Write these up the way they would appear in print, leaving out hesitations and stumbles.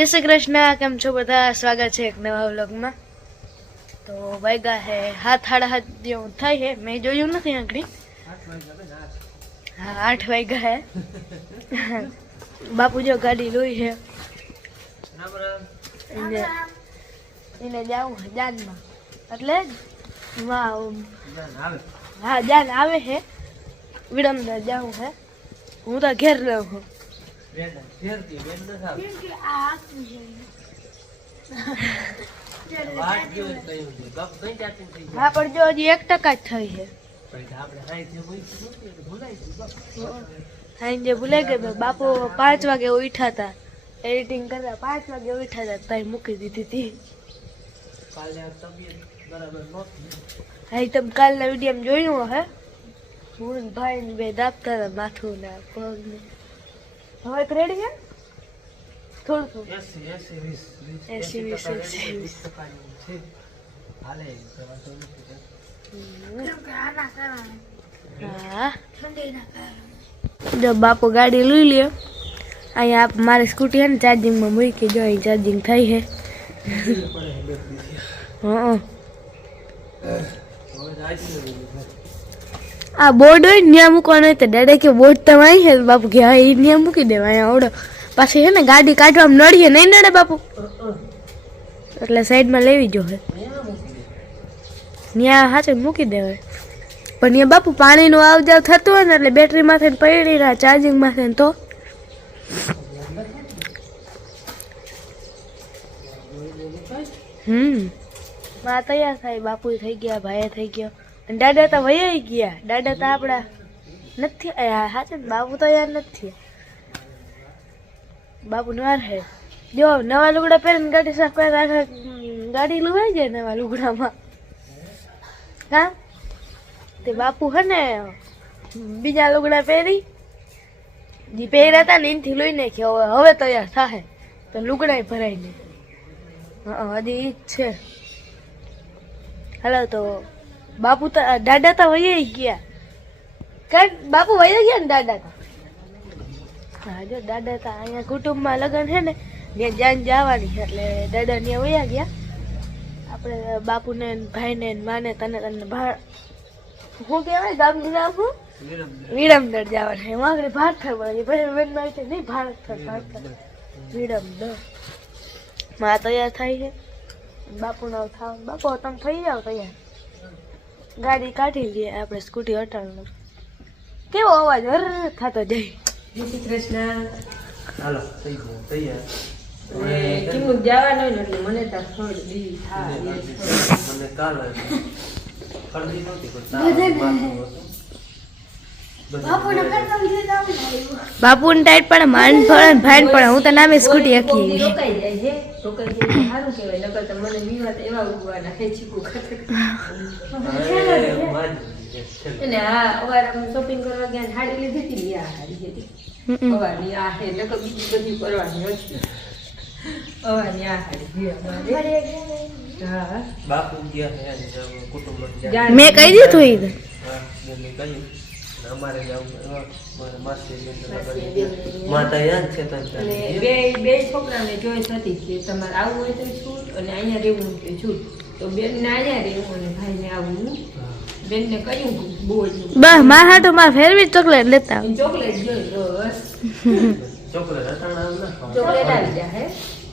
जय श्री कृष्ण। केम छो बधा? स्वागत है एक नवा व्लॉग में। तो वाग्या है 7:30 जेवुं थाय है। मैं जोयुं नथी आंकड़ी। हाँ 8 वाग्या है। बापू जो गाड़ी लोई है इने जाऊं है जान में એટલે हाँ जान आवे है विडमदार जाऊं है। हूँ तो घेर रहो हूँ हाँ पर जो हजी 1% थई है हाँ जे भूले गए। बापू 5 वागे उठा था एडिटिंग करता 5 वागे उठा था तई मूकी दीधी थी। हाँ तम काल ना वीडियो में जोयुं है હું ભાઈ ને બે દાબતા હતા માથું ના પગ ને। હવે રેડી છે થોડું થોડું 80-20 જો બાપુ ગાડી લઈ લ્યો। અહીંયા મારી સ્કૂટી है ને ચાર્જિંગ में મૂકી જો અહીં ચાર્જિંગ થઈ है। हाँ आ बोर्ड हो न्या मूकवानो तो डाडा के बोर्ड तम आई है बापू के हाँ ई न्या मूकी देवा आवड़ो पाछी है ने गाड़ी काढवामां नड़ीए नहीं नड़े बापू એટલે સાઈડ માં લેવી જો है न्या हाथे मूकी देवा। पण न्या बापू पानी नो आव जाव थतो હોય ને એટલે બેટરી માથે પડી રહે ચાર્જિંગ માથે તો માં તૈયાર થાય બાપુ થઈ ગયા ભાઈ થઈ ગયો डाडा तो वही गया। डाडा तो आपड़ा नथी हाँ बाबू तो यार नथी बाबू नवार है जो नवा लुगड़ा पहन गाड़ी साफ कर राखा गाड़ी लुवाई जाए नवा लुगड़ा में हाँ ते बापू है ने बीजा लुगड़ा पहरी जी पहरा था ने थी लई नाख्यो हवे तैयार थाहे तो लुगड़ा भराई ने। हाँ हजी ई छे। हेलो तो बापू तो डाडा तो वही गया कर बापू वही गया ने डाडा तो हाँ जो डाडा तो अँ कुटुंब में लगन है ने जान जावानी એટલે डाडा ने वया गया। આપણે બાપુ ने भाई ने माने तने तने भार હું કહેવાય ગામનું નામ હું વિડમદર જવાનું છે વાંગડે ભારથર બોલે પછી બેન મારી છે નહીં ભારથર વિડમદર માં તૈયાર થાય છે બાપુ નો થાવ બાપુ તમે થઈ જાવ તૈયાર गाड़ी काढी लीए आपणे स्कूटी हटाड़ो केवो अवाज हर थातो जाय। जय श्री कृष्ण। हालो થઈ ગયો તૈયાર એ કિમુ જવાનો ને એટલે મને તો થોડી દી થા મને કાલ ખરદી નહોતી કરતા બાપુને કરતા વિજય જાવ બાપુને ટાઈટ પણ માન પણ ભાન પણ હું તો નામે સ્કૂટી હકી રોકાઈ જાય છે રોકાઈ જાય સારું કહેવાય નકર તો મને વિવાદ એવા ઉગવાના હે ચીકુ ખાતે અને આ ઓવાર શોપિંગ કરવા ગયા સાડી લીધી હતી યા સાડી હતી ઓવાની આ હે નકર બીજી બધી કરવાની હતી ઓવાની આ સાડી હા બાપુ ગયા હે કુટુંબ મે કહી દીધું ઈ હા મે કહ્યું हमारे गांव में मासी माता याद छे तने बे बे छोकरा ने चॉइस હતી કે તમારે આવું હોય તો છૂટ અને અહીંયા રહેવું હોય તો છૂટ તો બેન ને અહીંયા રહેવું અને ભાઈ ને આવું બેન ને કહ્યું બોજ બસ માર હાટો માં ફેરવી ચોકલેટ લેતા ચોકલેટ જોઈ બસ ચોકલેટ હટાણા ના ચોકલેટ આવી જા હે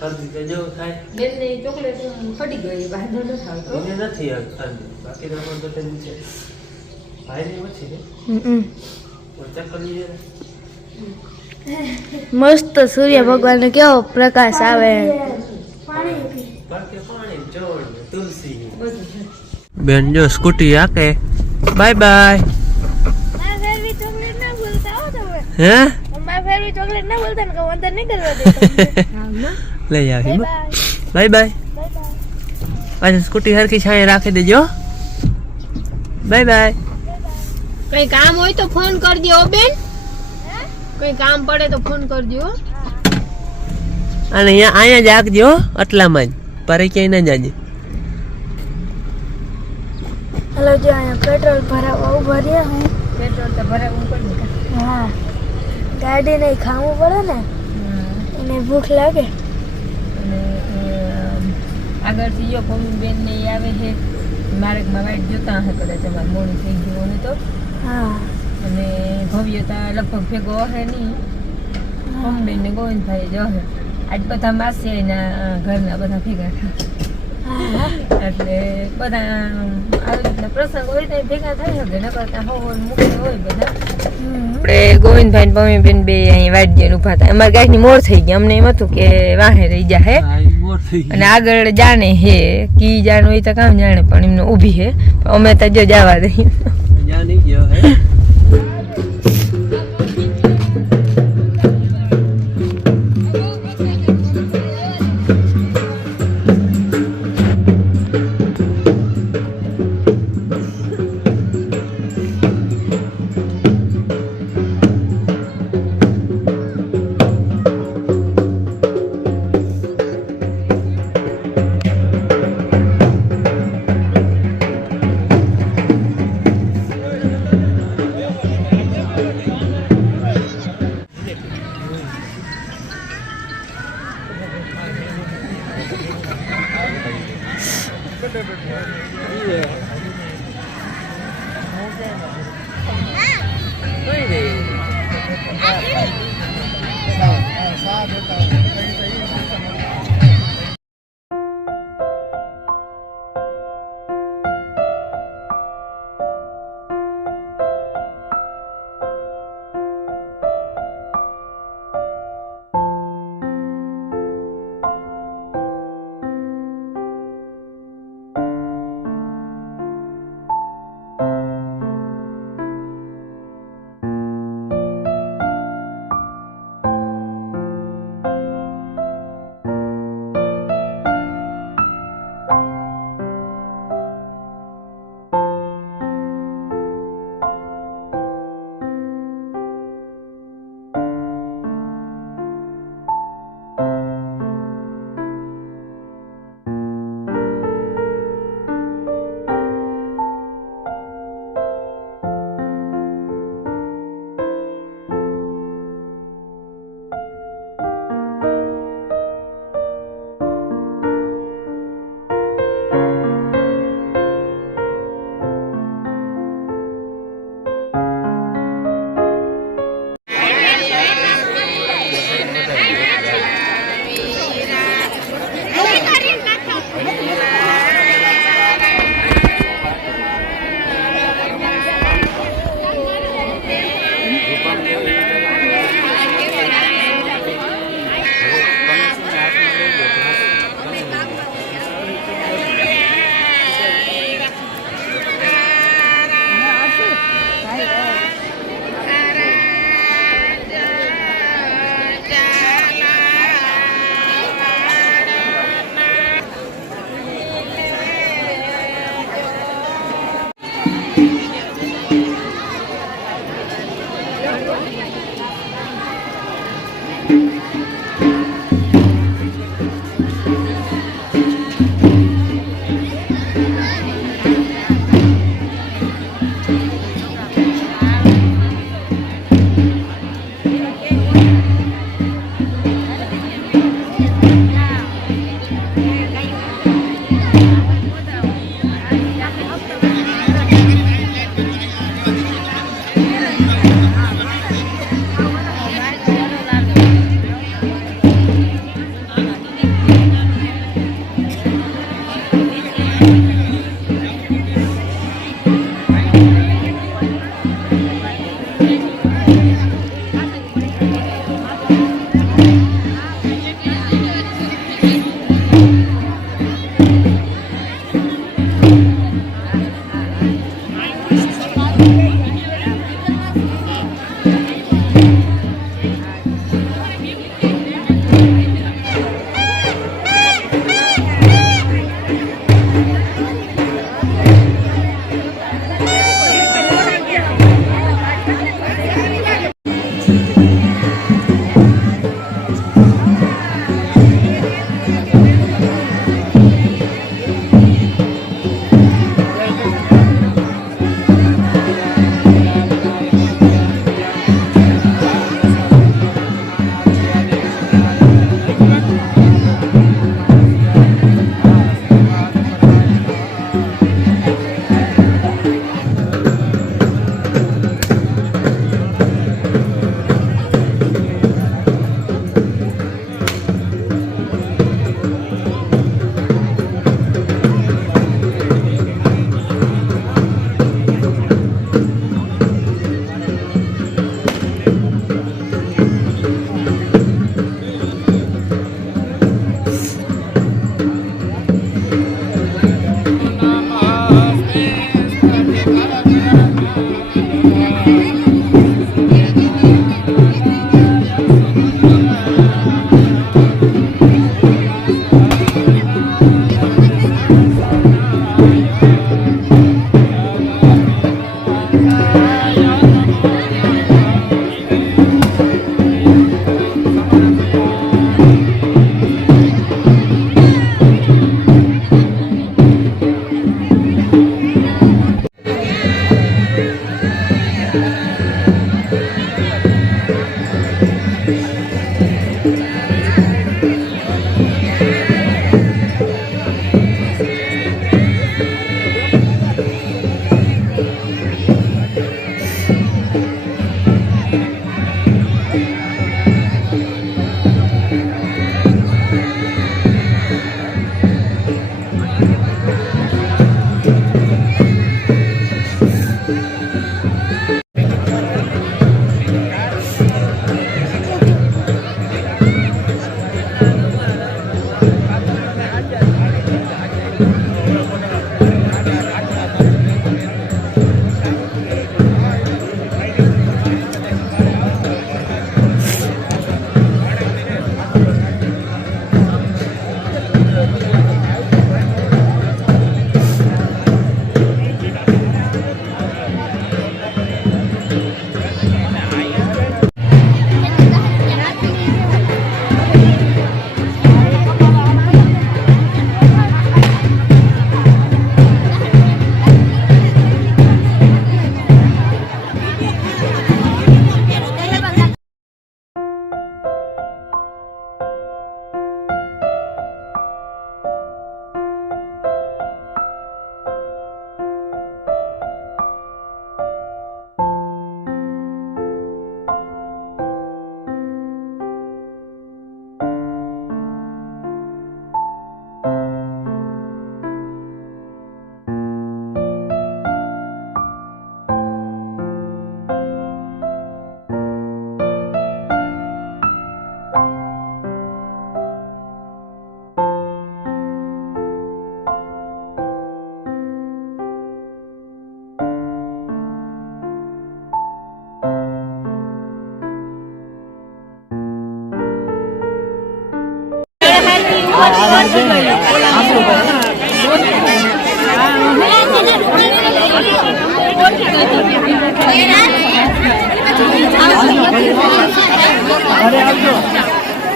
ખરદી કે જો થાય બેન ને ચોકલેટ ફટી ગઈ વાંધો ન થાય તો એને નથી ખાલી બાકી તો પણ તો છે भाई ने वच्चे है वच्चा कर लीजिए मस्त सूर्य भगवान ने केવો प्रकाश आवे पानी के पानी जोड़ तुलसी बेन जो स्कूटी आके बाय बाय मैं फेरवी चॉकलेट ना बोलता हो તમે हैं मैं फेरवी चॉकलेट ना बोलता ने को अंदर नहीं करवा देता ले जाओ बाय बाय आज स्कूटी हर की छाए राखे देजो बाय बाय। कई काम हो तो फोन कर दियो बेन कई काम पड़े तो फोन कर दियो અને અહીંયા જાગજો આટલામાં જ પરે ક્યાંય ન જાજે। हेलो जो आया पेट्रोल भरावा उभा रह्या हूँ पेट्रोल तो भरावा पड़े हाँ गाड़ी नहीं खावू पड़े ने इन्हें भूख लागे આગળથી જો પમ્મીબેન ને ઈ આવે છે માર્ગમાં વાઈટ જોતા હશે કદાચ અમારે મોડું થઈ ગયું હોય તો અને ભવ્યતા લગભગ ભેગો હશે નહીં પમ્મીબેન ને ગોવિંદભાઈ જ હશે આજ બધા માસી એના ઘરના બધા ભેગા થાય એટલે બધા આવી રીતના પ્રસંગ હોય તો ભેગા થઈ શકે નકર ત્યાં હોય મુખ્ય હોય બધા આપણે ગોવિંદભાઈ ને પમ્મીબેન બે અહીં વાટ જઈને ઉભા હતા અમારી ગાયની મોર થઈ ગઈ અમને એમ હતું કે વાહે રહી જાય અને આગળ જાણે હે કી જાણ હોય તો કામ જાણે પણ એમને ઊભી હે અમે તો જો જવા દઈએ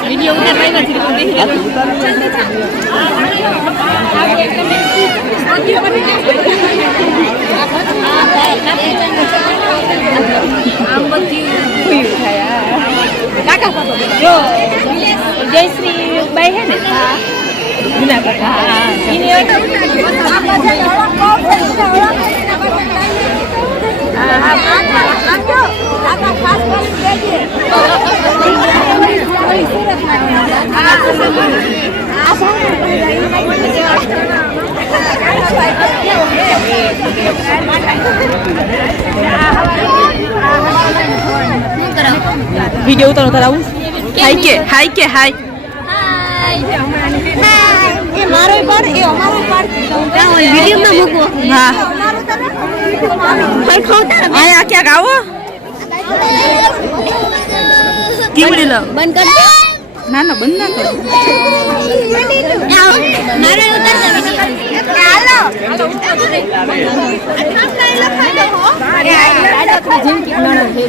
વિડિયો ઉતારવા જયશ્રી બાઈ હે ને વિડિયો ઉતારો કરાવું હાય કે હાય એ મારો પર એ અમારો પર વિડિયો માં મૂકો હા પર ખોટા આયા ક્યાં આવો કેવડી લો બંધ કર દે ના ના બંધ ના કરો મારે ઉતાર દે વિડિયો હાલો ઉતાર દે નામ લઈ લખાઈ દે હો અરે દાદા જીમ કે નાનો થઈ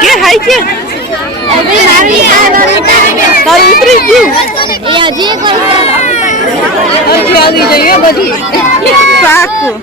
કે હાય કે તારું ઉતરી ગયું આવી જઈએ બધી સાકું